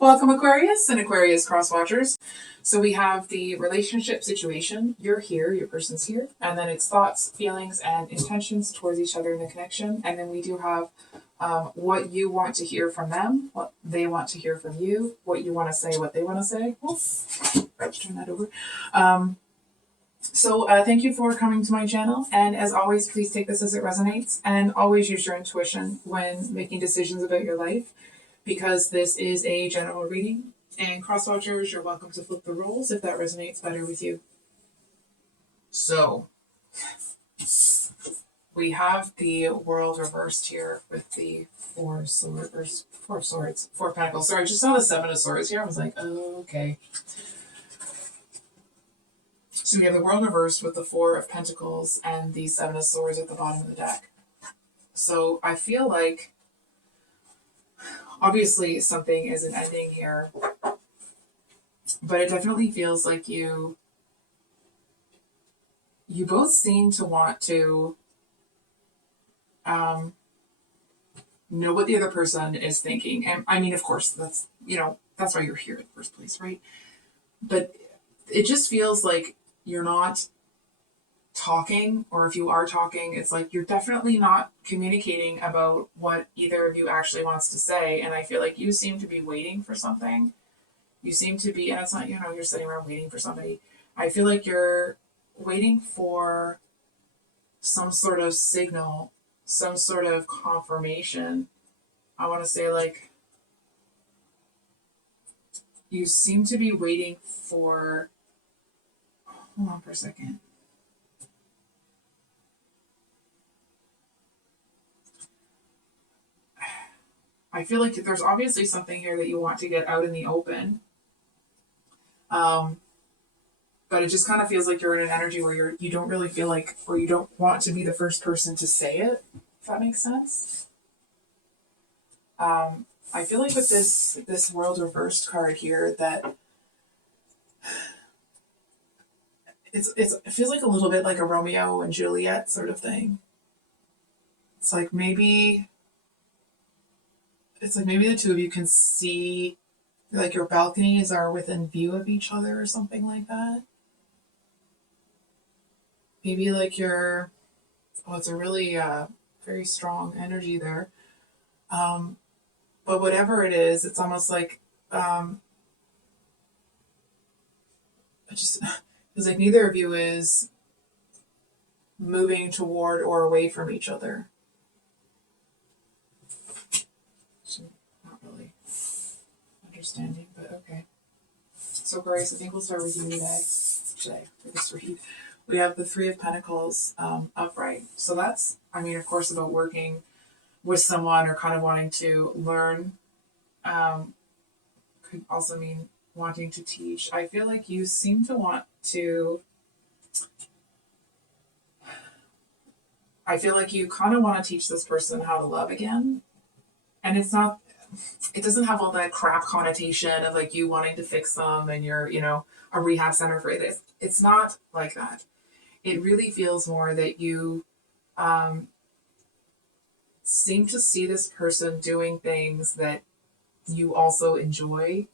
Welcome Aquarius and Aquarius cross watchers. So we have the relationship situation. You're here, your person's here, and then it's thoughts, feelings, and intentions towards each other in the connection. And then we do have what you want to hear from them, what they want to hear from you, what you want to say, what they want to say. Let's turn that over. Thank you for coming to my channel. And as always, please take this as it resonates and always use your intuition when making decisions about your life, because this is a general reading. And cross watchers, you're welcome to flip the roles if that resonates better with you. So we have the world reversed here with the four pentacles. Sorry, I just saw the seven of swords here. I was like, oh, okay. So we have the world reversed with the four of pentacles and the seven of swords at the bottom of the deck. So I feel like obviously something isn't ending here, but it definitely feels like you both seem to want to know what the other person is thinking. And I mean, of course, that's why you're here in the first place, right? But it just feels like you're not talking, or if you are talking, it's like you're definitely not communicating about what either of you actually wants to say. And I feel like you seem to be waiting for something. You seem to be, and it's not, you're sitting around waiting for somebody. I feel like you're waiting for some sort of signal, some sort of confirmation. I want to say, like, you seem to be waiting for, hold on for a second. I feel like there's obviously something here that you want to get out in the open. But it just kind of feels like you're in an energy where you don't really feel like, or you don't want to be the first person to say it, if that makes sense. I feel like with this world reversed card here that it feels like a little bit like a Romeo and Juliet sort of thing. It's like maybe the two of you can see, like, your balconies are within view of each other or something like that. Maybe like it's a really very strong energy there. But whatever it is, it's almost like it's like neither of you is moving toward or away from each other. So not really understanding, but okay. So Grace, I think we'll start with you today for this read. We have the Three of Pentacles upright. So that's, I mean, of course, about working with someone or kind of wanting to learn. Could also mean wanting to teach. I feel like you seem to want to, I feel like you kind of want to teach this person how to love again. And it doesn't have all that crap connotation of like you wanting to fix them and you're, a rehab center for this. It's not like that. It really feels more that you seem to see this person doing things that you also enjoy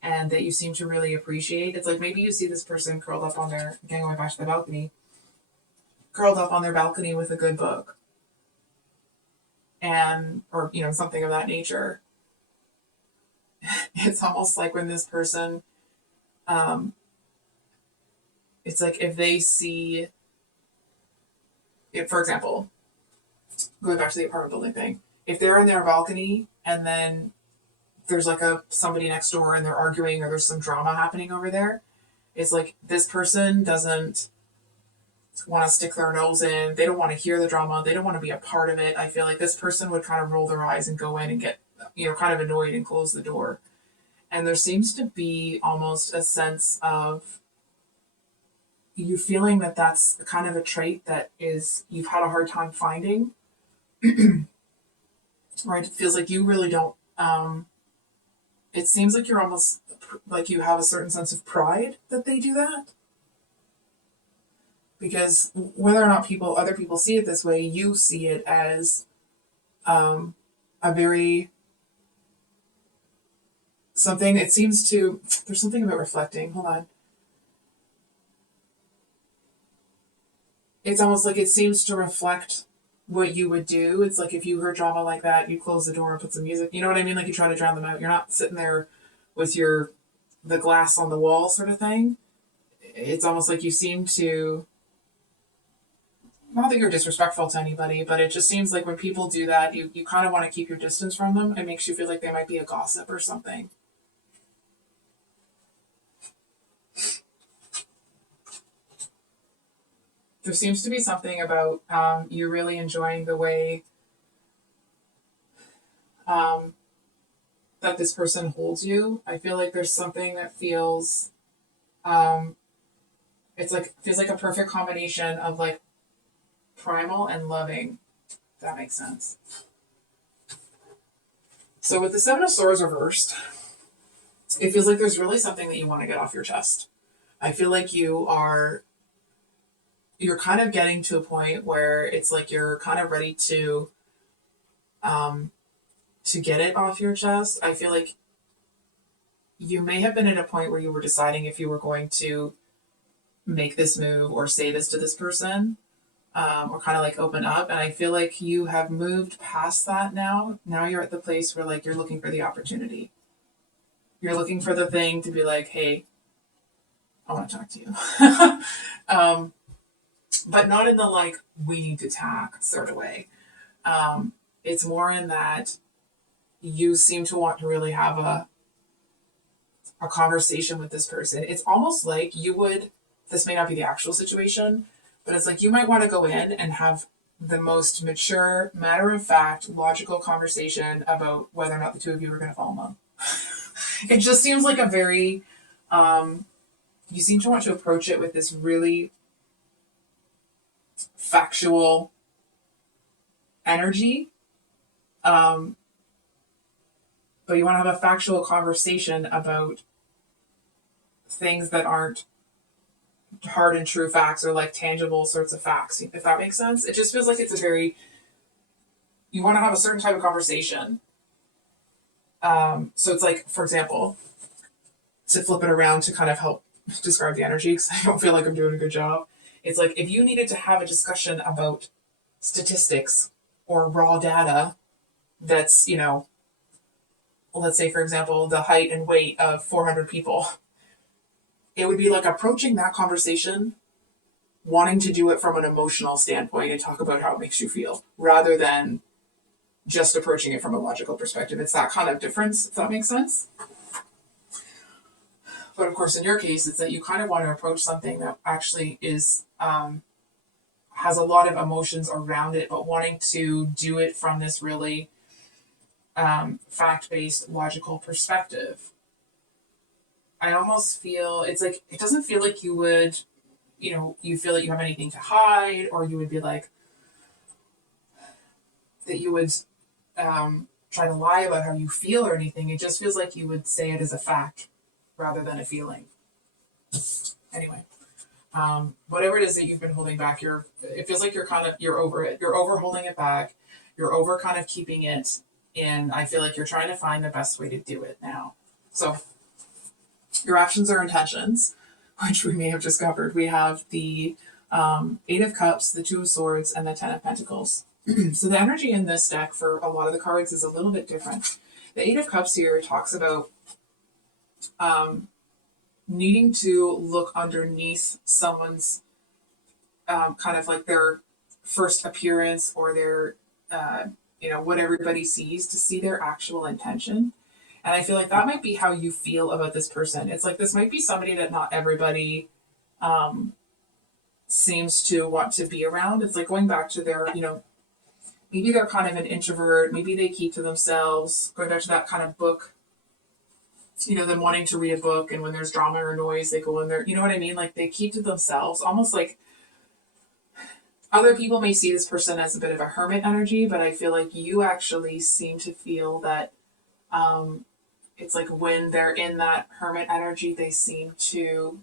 and that you seem to really appreciate. It's like maybe you see this person curled up on their, again, going back to the balcony, curled up on their balcony with a good book or something of that nature. It's almost like when this person, it's like if they see, for example, going back to the apartment building thing, if they're in their balcony and then there's like somebody next door and they're arguing or there's some drama happening over there, it's like this person doesn't want to stick their nose in. They don't want to hear the drama. They don't want to be a part of it. I feel like this person would kind of roll their eyes and go in and get, kind of annoyed and close the door. And there seems to be almost a sense of you feeling that that's kind of a trait that you've had a hard time finding. Right? It feels like you really don't, it seems like you're almost like you have a certain sense of pride that they do that. Because whether or not other people see it this way, you see it as a very something, it seems to, there's something about reflecting. Hold on. It's almost like it seems to reflect what you would do. It's like if you heard drama like that, you close the door and put some music. You know what I mean? Like you try to drown them out. You're not sitting there with the glass on the wall sort of thing. It's almost like you seem to, not that you're disrespectful to anybody, but it just seems like when people do that, you kind of want to keep your distance from them. It makes you feel like they might be a gossip or something. There seems to be something about you really enjoying the way that this person holds you. I feel like there's something that feels, feels like a perfect combination of like primal and loving, if that makes sense. So with the Seven of Swords reversed, it feels like there's really something that you want to get off your chest. I feel like you're kind of getting to a point where it's like you're kind of ready to get it off your chest. I feel like you may have been at a point where you were deciding if you were going to make this move or say this to this person, or kind of like open up. And I feel like you have moved past that now. Now you're at the place where like you're looking for the opportunity. You're looking for the thing to be like, hey, I want to talk to you. But not in the like, we need to talk sort of way. It's more in that you seem to want to really have a conversation with this person. It's almost like you would, this may not be the actual situation, but it's like you might want to go in and have the most mature, matter-of-fact, logical conversation about whether or not the two of you are going to fall in love. It just seems like a very, you seem to want to approach it with this really factual energy. But you want to have a factual conversation about things that aren't hard and true facts or like tangible sorts of facts, if that makes sense. It just feels like it's you want to have a certain type of conversation. So it's like, for example, to flip it around to kind of help describe the energy, because I don't feel like I'm doing a good job. It's like if you needed to have a discussion about statistics or raw data that's, let's say, for example, the height and weight of 400 people, it would be like approaching that conversation, wanting to do it from an emotional standpoint and talk about how it makes you feel, rather than just approaching it from a logical perspective. It's that kind of difference, if that makes sense. But of course, in your case, it's that you kind of want to approach something that actually is has a lot of emotions around it, but wanting to do it from this really fact-based, logical perspective. I almost feel, it's like, it doesn't feel like you would, you feel like you have anything to hide, or you would be like, that you would try to lie about how you feel or anything. It just feels like you would say it as a fact rather than a feeling. Anyway, whatever it is that you've been holding back, it feels like you're over it. You're over holding it back. You're over kind of keeping it in. I feel like you're trying to find the best way to do it now. So your actions are intentions, which we may have just covered. We have the Eight of Cups, the Two of Swords, and the Ten of Pentacles. So the energy in this deck for a lot of the cards is a little bit different. The Eight of Cups here talks about needing to look underneath someone's kind of like their first appearance or their, what everybody sees, to see their actual intention. And I feel like that might be how you feel about this person. It's like this might be somebody that not everybody seems to want to be around. It's like going back to their, maybe they're kind of an introvert. Maybe they keep to themselves. Going back to that kind of book, them wanting to read a book, and when there's drama or noise, they go in there. You know what I mean? Like they keep to themselves, almost like other people may see this person as a bit of a hermit energy, but I feel like you actually seem to feel that it's like when they're in that hermit energy, they seem to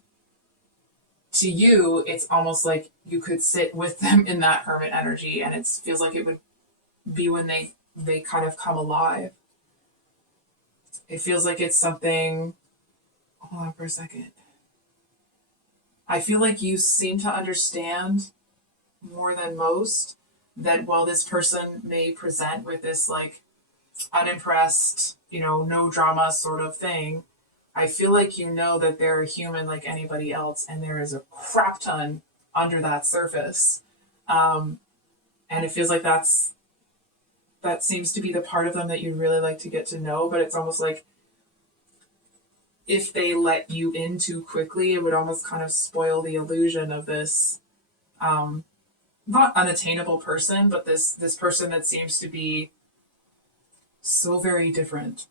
you, it's almost like you could sit with them in that hermit energy, and it feels like it would be when they kind of come alive. It feels like it's something, hold on for a second. I feel like you seem to understand more than most that while this person may present with this like unimpressed, no drama sort of thing, I feel like you know that they're a human like anybody else, and there is a crap ton under that surface. And it feels like that seems to be the part of them that you really like to get to know, but it's almost like if they let you in too quickly, it would almost kind of spoil the illusion of this not unattainable person, but this person that seems to be so very different.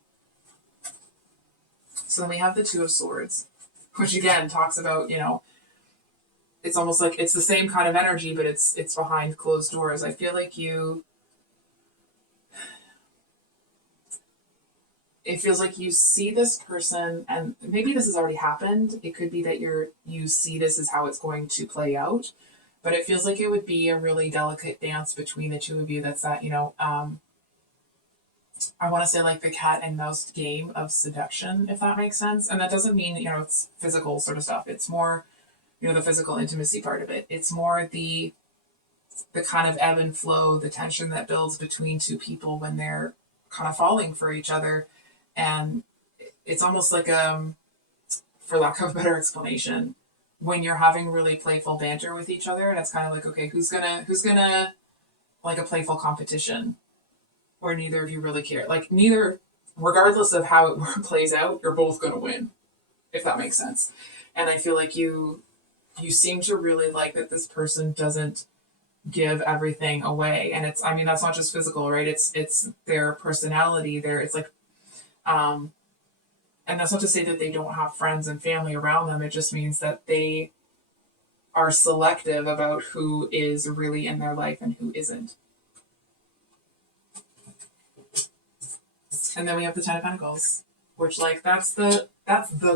So then we have the Two of Swords, which again talks about, it's almost like it's the same kind of energy, but it's behind closed doors. I feel like it feels like you see this person, and maybe this has already happened. It could be that you see this as how it's going to play out, but it feels like it would be a really delicate dance between the two of you. That's that, I want to say like the cat and mouse game of seduction, if that makes sense. And that doesn't mean, it's physical sort of stuff. It's more, the physical intimacy part of it. It's more the kind of ebb and flow, the tension that builds between two people when they're kind of falling for each other. And it's almost like, for lack of a better explanation, when you're having really playful banter with each other, and it's kind of like, okay, who's gonna like a playful competition where neither of you really care. Like neither, regardless of how it plays out, you're both gonna win, if that makes sense. And I feel like you seem to really like that this person doesn't give everything away. And it's, that's not just physical, right? It's their personality there. It's like, and that's not to say that they don't have friends and family around them. It just means that they are selective about who is really in their life and who isn't. And then we have the Ten of Pentacles, which like that's the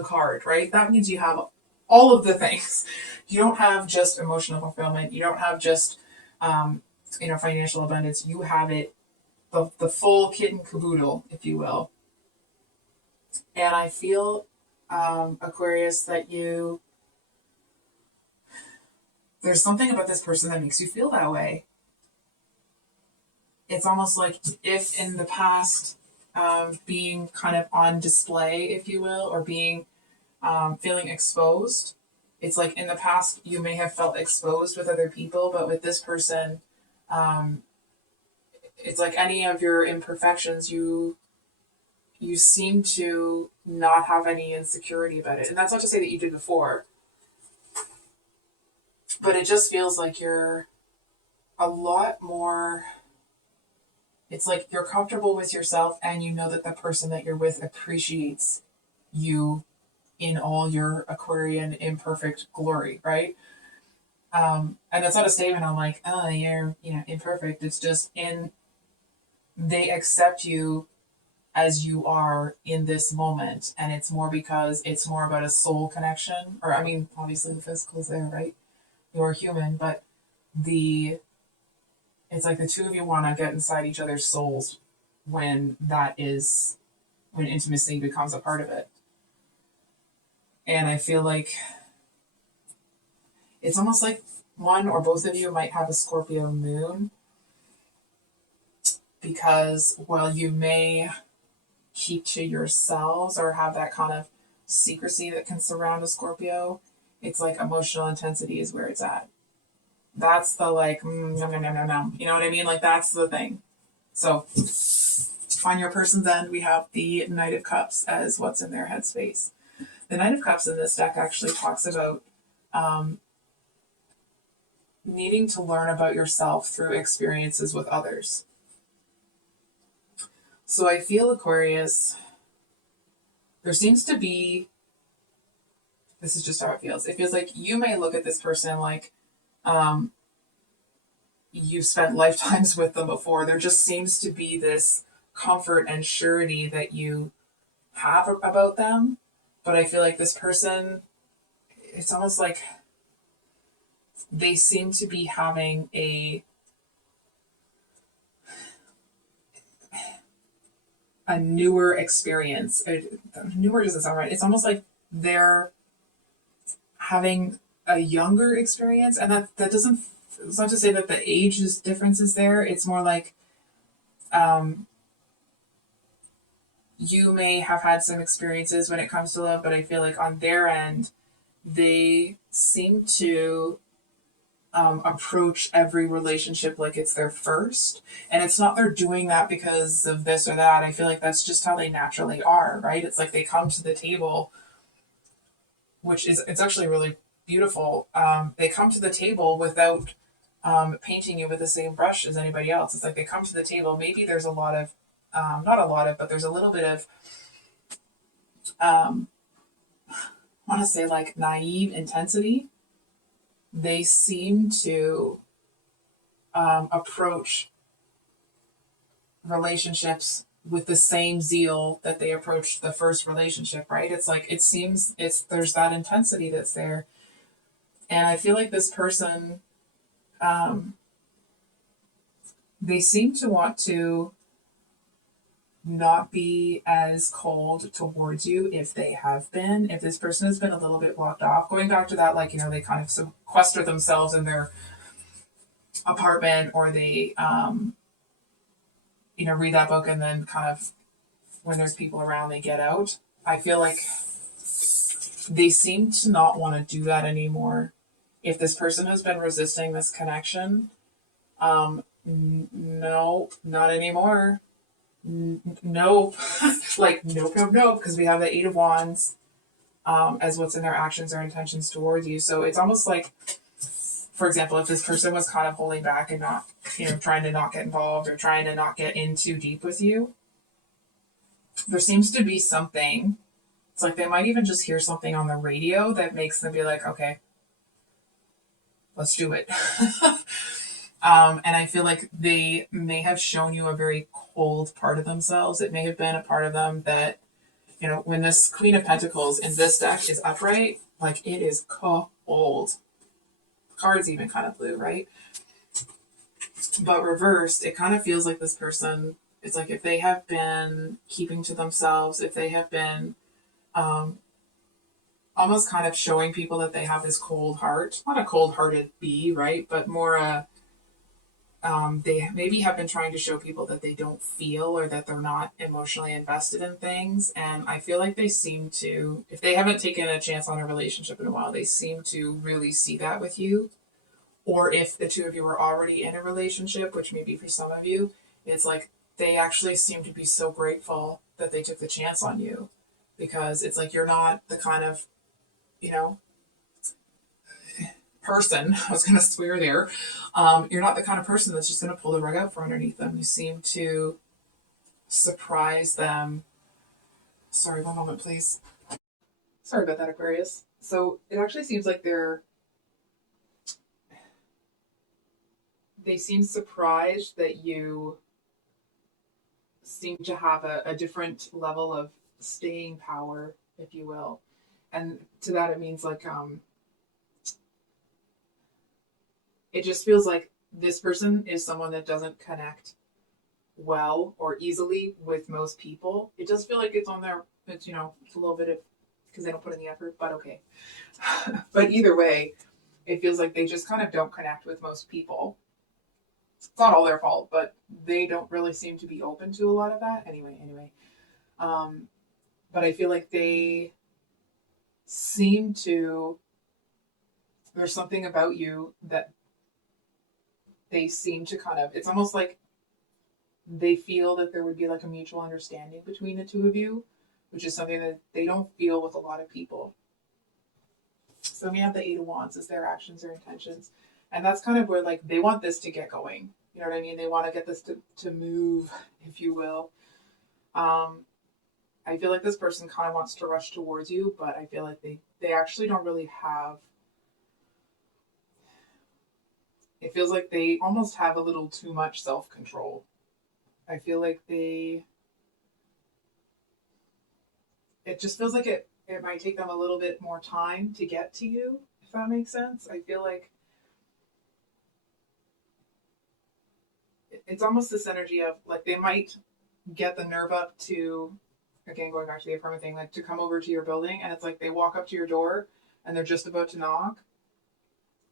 card, right? That means you have all of the things. You don't have just emotional fulfillment. You don't have just financial abundance. You have it, the full kit and caboodle, if you will. And I feel, Aquarius, that there's something about this person that makes you feel that way. It's almost like if in the past, being kind of on display, if you will, or being feeling exposed. It's like in the past you may have felt exposed with other people, but with this person, it's like any of your imperfections, you seem to not have any insecurity about it. And that's not to say that you did before, but it just feels like you're a lot more, it's like you're comfortable with yourself, and you know that the person that you're with appreciates you in all your Aquarian imperfect glory, right? And that's not a statement on like, oh, you're, imperfect. It's just they accept you as you are in this moment. And it's more because it's more about a soul connection, or obviously the physical is there, right? You're human, but it's like the two of you want to get inside each other's souls when intimacy becomes a part of it. And I feel like it's almost like one or both of you might have a Scorpio moon, because while you may keep to yourselves or have that kind of secrecy that can surround a Scorpio, it's like emotional intensity is where it's at. That's the like, nom, nom, nom, nom, nom. You know what I mean? Like that's the thing. So on your person's end, we have the Knight of Cups as what's in their headspace. The Knight of Cups in this deck actually talks about needing to learn about yourself through experiences with others. So I feel, Aquarius, there seems to be, this is just how it feels. It feels like you may look at this person like you've spent lifetimes with them before. There just seems to be this comfort and surety that you have about them. But I feel like this person, it's almost like they seem to be having a newer experience. Newer doesn't sound right. It's almost like they're having a younger experience, and that doesn't. It's not to say that the age difference is there. It's more like um, you may have had some experiences when it comes to love, but I feel like on their end, they seem to approach every relationship like it's their first. And it's not they're doing that because of this or that. I feel like that's just how they naturally are, right? It's like they come to the table, which is, it's actually really beautiful. They come to the table without painting you with the same brush as anybody else. It's like they come to the table. Maybe there's a lot of, not a lot of, but there's a little bit of, I want to say like naive intensity. They seem to approach relationships with the same zeal that they approached the first relationship, right? It's like it seems there's that intensity that's there. And I feel like this person, they seem to want to not be as cold towards you if they have been. If this person has been a little bit blocked off, going back to that, like, they kind of sequester themselves in their apartment, or they, read that book and then kind of, when there's people around, they get out. I feel like they seem to not want to do that anymore. If this person has been resisting this connection, no, not anymore. Nope. Like, nope, nope, nope, because we have the Eight of Wands as what's in their actions or intentions towards you. So it's almost like, for example, if this person was kind of holding back and not, trying to not get involved or trying to not get in too deep with you, there seems to be something. It's like they might even just hear something on the radio that makes them be like, okay, let's do it. And I feel like they may have shown you a very cold part of themselves. It may have been a part of them that, when this Queen of Pentacles in this deck is upright, like, it is cold. Cards even kind of blue, right? But reversed, it kind of feels like this person, it's like if they have been keeping to themselves, if they have been almost kind of showing people that they have this cold heart, not a cold-hearted bee, right? But more they maybe have been trying to show people that they don't feel, or that they're not emotionally invested in things. And I feel like they seem to, if they haven't taken a chance on a relationship in a while, they seem to really see that with you. Or if the two of you are already in a relationship, which maybe for some of you, it's like they actually seem to be so grateful that they took the chance on you, because it's like you're not the kind of, person, I was going to swear there, you're not the kind of person that's just going to pull the rug out from underneath them. You seem to surprise them. Sorry, one moment, please. Sorry about that, Aquarius. So it actually seems like they seem surprised that you seem to have a different level of staying power, if you will. And to that, it means like, it just feels like this person is someone that doesn't connect well or easily with most people. It does feel like it's on their, it's a little bit of, because they don't put in the effort, but okay. But either way, it feels like they just kind of don't connect with most people. It's not all their fault, but they don't really seem to be open to a lot of that. Anyway. But I feel like they seem to, there's something about you that they seem to kind of, it's almost like they feel that there would be like a mutual understanding between the two of you, which is something that they don't feel with a lot of people. So we have the Eight of Wands as their actions or intentions. And that's kind of where like they want this to get going. You know what I mean? They want to get this to move, if you will. I feel like this person kind of wants to rush towards you, but I feel like they actually don't really have, it feels like they almost have a little too much self-control. I feel like it just feels like it might take them a little bit more time to get to you, if that makes sense. I feel like it's almost this energy of like they might get the nerve up to, again, going back to the apartment thing, like to come over to your building, and it's like they walk up to your door and they're just about to knock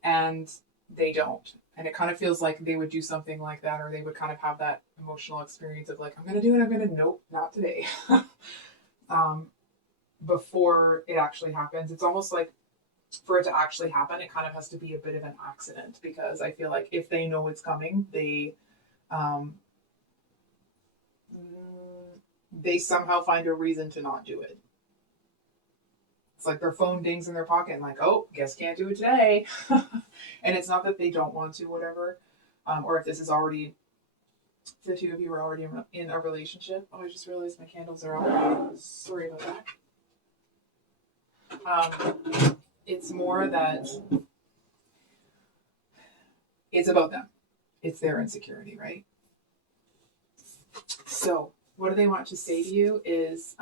and they don't. And it kind of feels like they would do something like that, or they would kind of have that emotional experience of like, I'm going to do it. I'm going to, nope, not today. Before it actually happens. It's almost like for it to actually happen, it kind of has to be a bit of an accident, because I feel like if they know it's coming, um, they somehow find a reason to not do it. It's like their phone dings in their pocket and like, oh, guess can't do it today. And it's not that they don't want to, whatever. Or if this is already, if the two of you are already in a relationship. Oh, I just realized my candles are off. Sorry about that. It's more that it's about them. It's their insecurity, right? So what do they want to say to you is,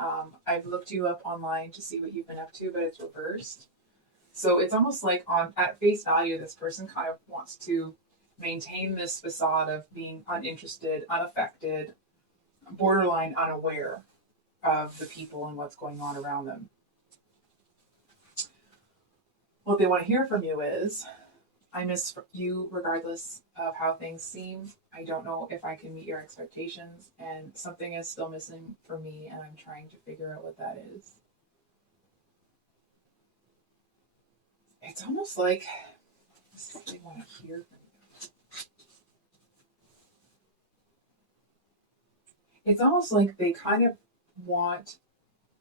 I've looked you up online to see what you've been up to, but it's reversed. So it's almost like at face value, this person kind of wants to maintain this facade of being uninterested, unaffected, borderline unaware of the people and what's going on around them. What they want to hear from you is, I miss you regardless of how things seem. I don't know if I can meet your expectations, and something is still missing for me, and I'm trying to figure out what that is. It's almost like this is what they want to hear from you. It's almost like they kind of want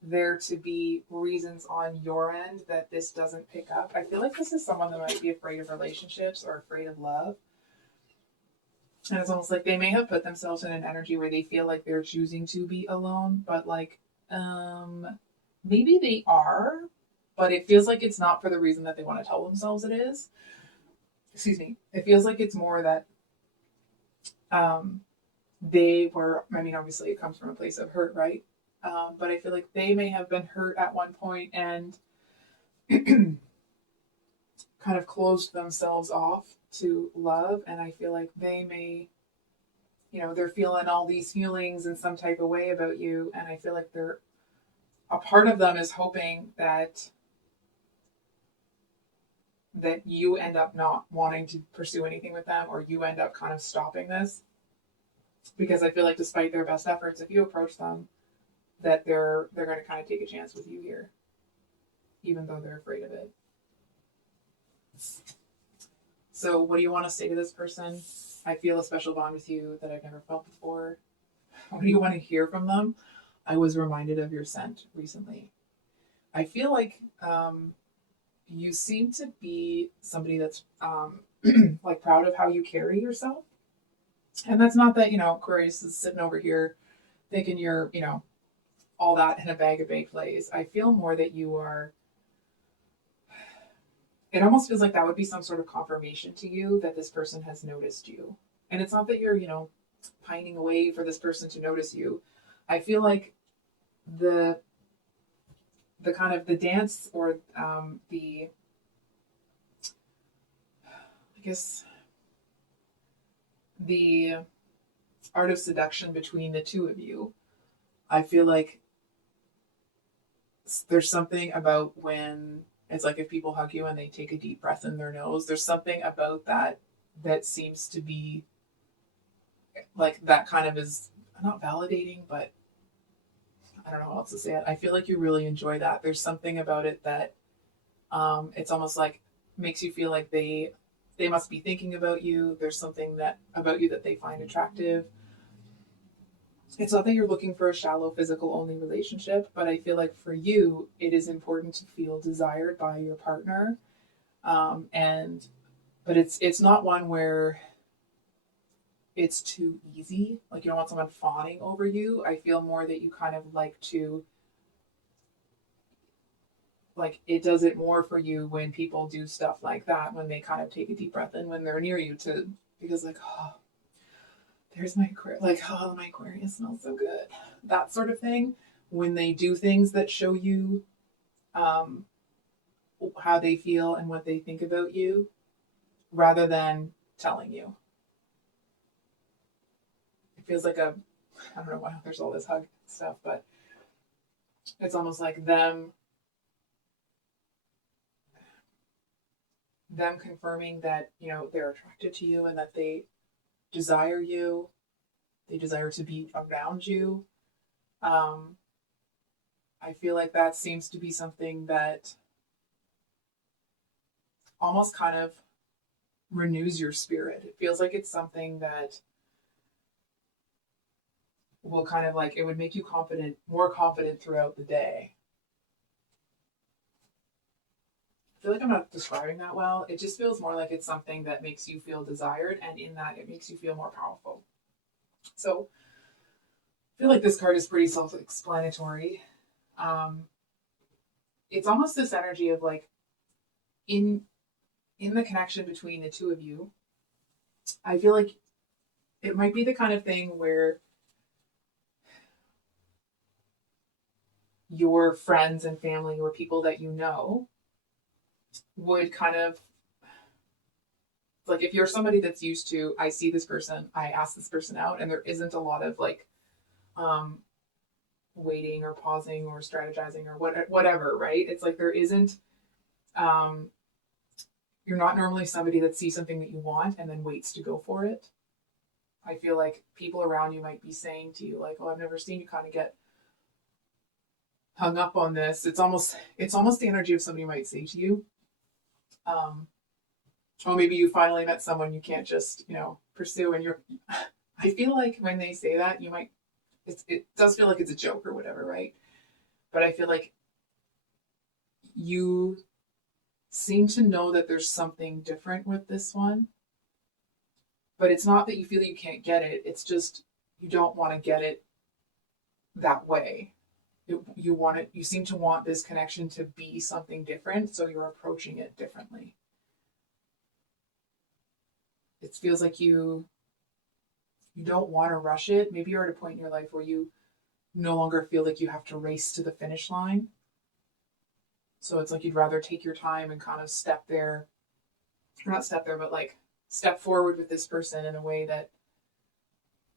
there to be reasons on your end that this doesn't pick up. I feel like this is someone that might be afraid of relationships or afraid of love. And it's almost like they may have put themselves in an energy where they feel like they're choosing to be alone, but like, maybe they are, but it feels like it's not for the reason that they want to tell themselves it is. Excuse me. It feels like it's more that, they were, I mean, obviously it comes from a place of hurt, right? But I feel like they may have been hurt at one point and kind of closed themselves off to love. And I feel like they may, they're feeling all these feelings in some type of way about you. And I feel like a part of them is hoping that you end up not wanting to pursue anything with them, or you end up kind of stopping this. Because I feel like despite their best efforts, if you approach them, that they're going to kind of take a chance with you here, even though they're afraid of it. So what do you want to say to this person? I feel a special bond with you that I've never felt before. What do you want to hear from them? I was reminded of your scent recently. I feel like you seem to be somebody that's like proud of how you carry yourself. And that's not that, Aquarius is sitting over here thinking you're, all that in a bag of baked lays. I feel more that you are, it almost feels like that would be some sort of confirmation to you that this person has noticed you. And it's not that you're, pining away for this person to notice you. I feel like the kind of the dance, or I guess the art of seduction between the two of you, I feel like there's something about when it's like if people hug you and they take a deep breath in their nose, there's something about that seems to be like that kind of is not validating, but I don't know how else to say it. I feel like you really enjoy that. There's something about it that it's almost like makes you feel like they must be thinking about you. There's something about you that they find attractive. It's not that you're looking for a shallow physical only relationship, but I feel like for you, it is important to feel desired by your partner. But it's not one where it's too easy. Like you don't want someone fawning over you. I feel more that you kind of like to, like it does it more for you when people do stuff like that, when they kind of take a deep breath in when they're near you because like, oh, there's my Aquarius, like, oh, my Aquarius smells so good. That sort of thing. When they do things that show you how they feel and what they think about you, rather than telling you. It feels like I don't know why there's all this hug stuff, but it's almost like them confirming that, you know, they're attracted to you and that they desire you. They desire to be around you. I feel like that seems to be something that almost kind of renews your spirit. It feels like it's something that will kind of like, it would make you confident, more confident throughout the day. I feel like I'm not describing that well. It just feels more like it's something that makes you feel desired, and in that it makes you feel more powerful. So I feel like this card is pretty self-explanatory. It's almost this energy of like in the connection between the two of you. I feel like it might be the kind of thing where your friends and family or people that you know would kind of like, if you're somebody that's used to, I see this person, I ask this person out, and there isn't a lot of like waiting or pausing or strategizing or whatever, right? It's like there isn't you're not normally somebody that sees something that you want and then waits to go for it. I feel like people around you might be saying to you like, oh, I've never seen you kind of get hung up on this. It's almost the energy of somebody might say to you, or maybe you finally met someone you can't just, you know, pursue, and I feel like when they say that, you might, it does feel like it's a joke or whatever, right? But I feel like you seem to know that there's something different with this one, but it's not that you feel you can't get it. It's just you don't want to get it that way. You want it. You seem to want this connection to be something different, so you're approaching it differently. It feels like you don't want to rush it. Maybe you're at a point in your life where you no longer feel like you have to race to the finish line. So it's like you'd rather take your time and kind of step there, or not step there, but like step forward with this person in a way that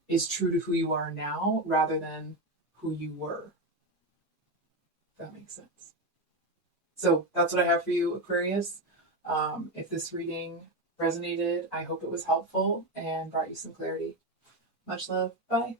is true to who you are now rather than who you were. If that makes sense. So that's what I have for you, Aquarius. If this reading resonated, I hope it was helpful and brought you some clarity. Much love. Bye.